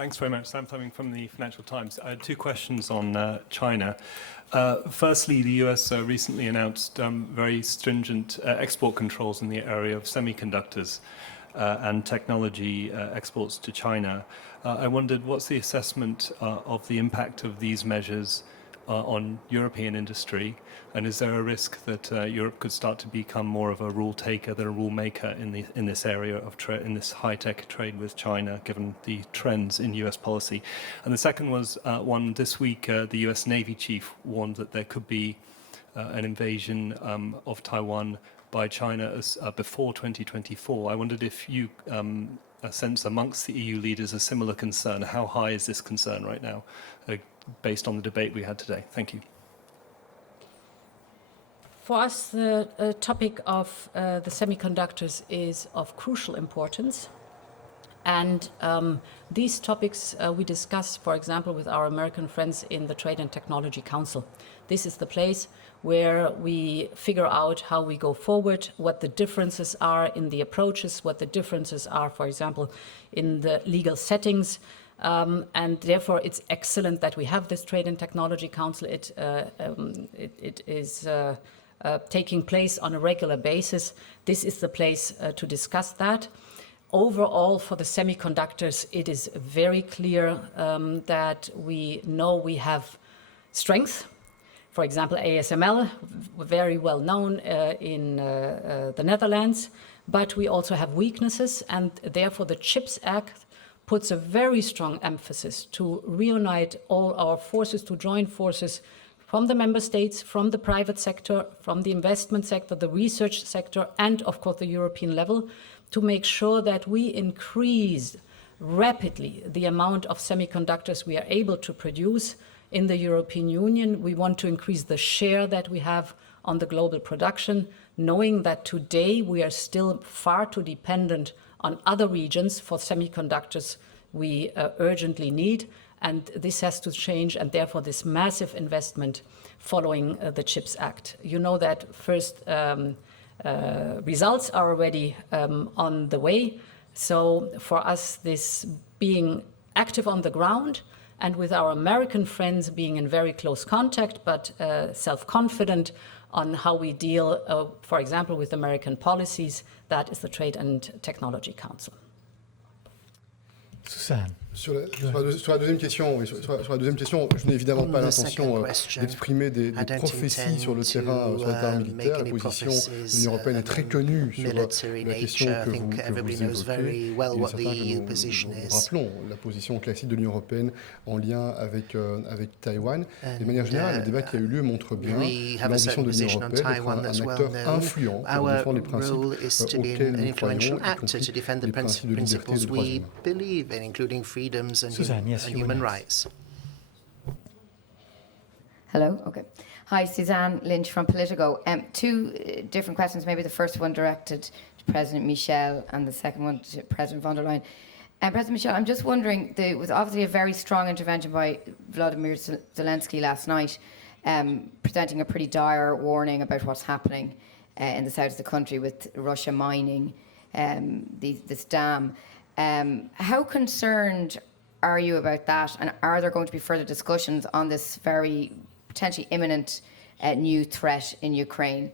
Thanks very much. Sam Fleming from the Financial Times. Two questions on China. Firstly, the US recently announced very stringent export controls in the area of semiconductors and technology exports to China. I wondered, what's the assessment of the impact of these measures on European industry, and is there a risk that Europe could start to become more of a rule taker than a rule maker in this area of in this high-tech trade with China, given the trends in US policy? And the second was one this week, the US Navy chief warned that there could be an invasion of Taiwan by China before 2024. I wondered if you sense amongst the EU leaders a similar concern. How high is this concern right now, based on the debate we had today? Thank you. For us, the topic of the semiconductors is of crucial importance. And these topics we discuss, for example, with our American friends in the Trade and Technology Council. This is the place where we figure out how we go forward, what the differences are in the approaches, what the differences are, for example, in the legal settings. And therefore, it's excellent that we have this Trade and Technology Council. It is taking place on a regular basis. This is the place to discuss that. Overall, for the semiconductors, it is very clear that we know we have strength. For example, ASML, very well known in the Netherlands, but we also have weaknesses, and therefore the CHIPS Act puts a very strong emphasis to reunite all our forces, to join forces from the member states, from the private sector, from the investment sector, the research sector, and of course the European level, to make sure that we increase rapidly the amount of semiconductors we are able to produce in the European Union. We want to increase the share that we have on the global production, knowing that today we are still far too dependent on other regions for semiconductors we urgently need. And this has to change, and therefore this massive investment following the CHIPS Act. You know that first results are already on the way. So for us, this being active on the ground and with our American friends being in very close contact, but self-confident on how we deal, for example, with American policies, that is the Trade and Technology Council. Suzanne. Sur la deuxième question, je n'ai évidemment pas l'intention d'exprimer des prophéties sur le terrain, sur le terrain militaire. La position de l'Union européenne est très connue sur la question que vous évoquez. Il est certain que nous rappelons la position classique de l'Union européenne en lien avec Taïwan. De manière générale, le débat qui a eu lieu montre bien l'ambition de l'Union européenne d'être un acteur influent pour défendre les principes auxquels nous croyons, y compris les principes de liberté et de droits humains. Freedoms and, Suzanne, yes, and human rights. Hello, okay. Hi, Suzanne Lynch from Politico. Two different questions, maybe the first one directed to President Michel and the second one to President von der Leyen. President Michel, I'm just wondering, there was obviously a very strong intervention by Vladimir Zelensky last night, presenting a pretty dire warning about what's happening in the south of the country with Russia mining this dam. How concerned are you about that, and are there going to be further discussions on this very potentially imminent new threat in Ukraine?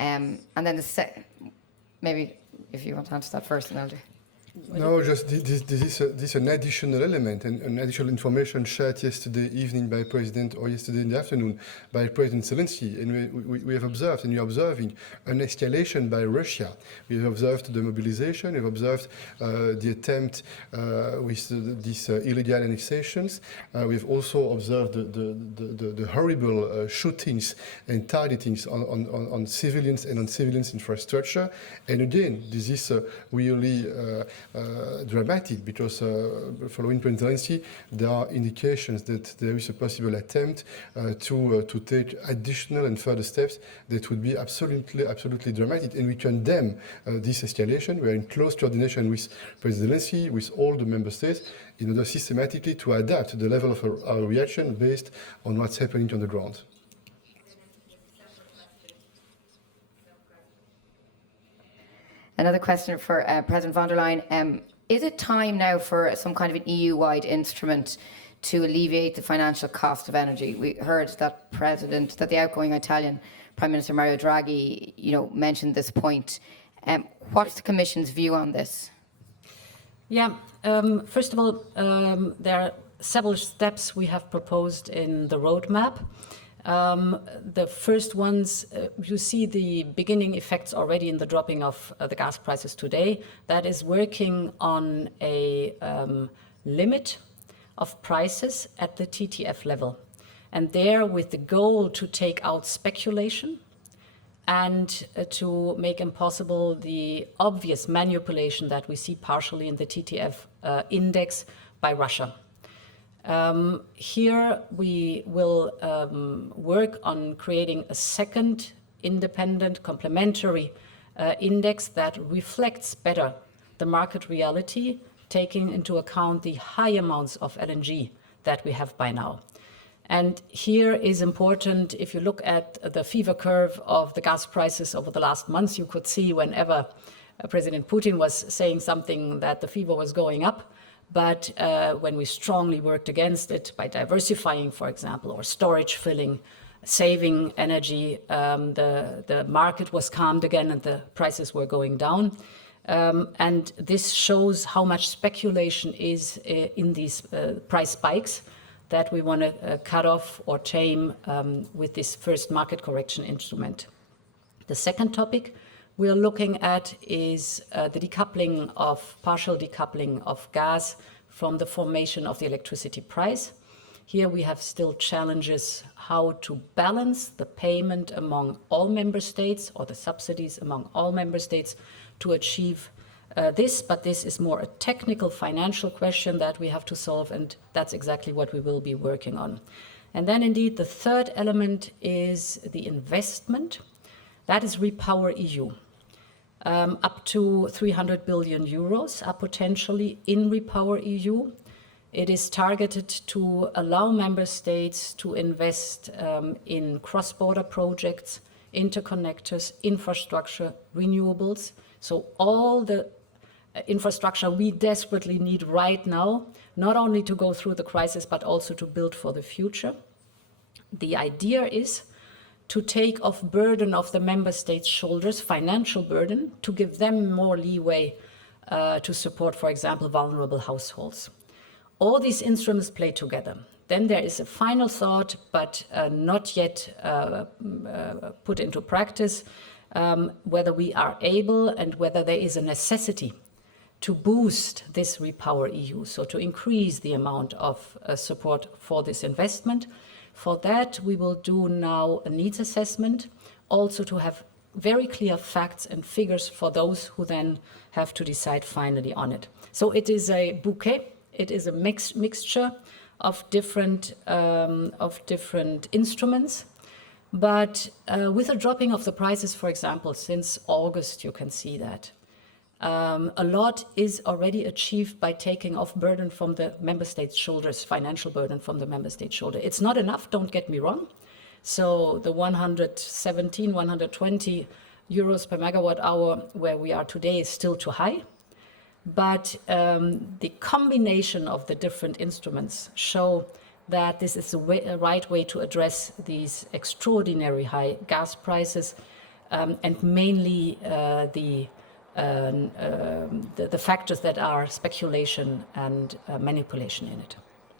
And then maybe if you want to answer that first, then I'll do. No, just this is an additional element, and an additional information shared yesterday evening by President, or yesterday in the afternoon by President Zelensky. And we have observed, and you're observing, an escalation by Russia. We have observed the mobilization, we've observed the attempt with these illegal annexations. We've also observed the horrible shootings and targetings on civilians and on civilians infrastructure. And again, this is really dramatic, because following President Zelensky, there are indications that there is a possible attempt to take additional and further steps that would be absolutely dramatic. And we condemn this escalation. We are in close coordination with President Zelensky, with all the member states, in order systematically to adapt the level of our reaction based on what's happening on the ground. Another question for President von der Leyen. Is it time now for some kind of an EU-wide instrument to alleviate the financial cost of energy? We heard that the outgoing Italian Prime Minister Mario Draghi, mentioned this point. What's the Commission's view on this? Yeah, first of all, there are several steps we have proposed in the roadmap. The first ones, you see the beginning effects already in the dropping of the gas prices today. That is working on a limit of prices at the TTF level. And there with the goal to take out speculation and to make impossible the obvious manipulation that we see partially in the TTF index by Russia. Here we will work on creating a second independent complementary index that reflects better the market reality, taking into account the high amounts of LNG that we have by now. And here is important, if you look at the fever curve of the gas prices over the last months, you could see whenever President Putin was saying something that the fever was going up. But when we strongly worked against it by diversifying, for example, or storage filling, saving energy, the market was calmed again and the prices were going down. And this shows how much speculation is in these price spikes that we want to cut off or tame with this first market correction instrument. The second topic we are looking at is the partial decoupling of gas from the formation of the electricity price. Here we have still challenges how to balance the payment among all member states or the subsidies among all member states to achieve this, but this is more a technical financial question that we have to solve, and that's exactly what we will be working on. And then indeed the third element is the investment. That is Repower EU. Up to 300 billion euros are potentially in Repower EU. It is targeted to allow member states to invest in cross-border projects, interconnectors, infrastructure, renewables. So all the infrastructure we desperately need right now, not only to go through the crisis, but also to build for the future. The idea is to take off burden off the member states' shoulders, financial burden, to give them more leeway to support, for example, vulnerable households. All these instruments play together. Then there is a final thought, but not yet put into practice, whether we are able and whether there is a necessity to boost this Repower EU, so to increase the amount of support for this investment. For that, we will do now a needs assessment, also to have very clear facts and figures for those who then have to decide finally on it. So it is a bouquet, it is a mixture of different instruments. But with a dropping of the prices, for example, since August, you can see that. A lot is already achieved by taking off burden from the member states' shoulders, financial burden from the member states' shoulder. It's not enough, don't get me wrong. So the 117, 120 euros per megawatt hour where we are today is still too high. But the combination of the different instruments show that this is a right way to address these extraordinary high gas prices and mainly the factors that are speculation and manipulation in it.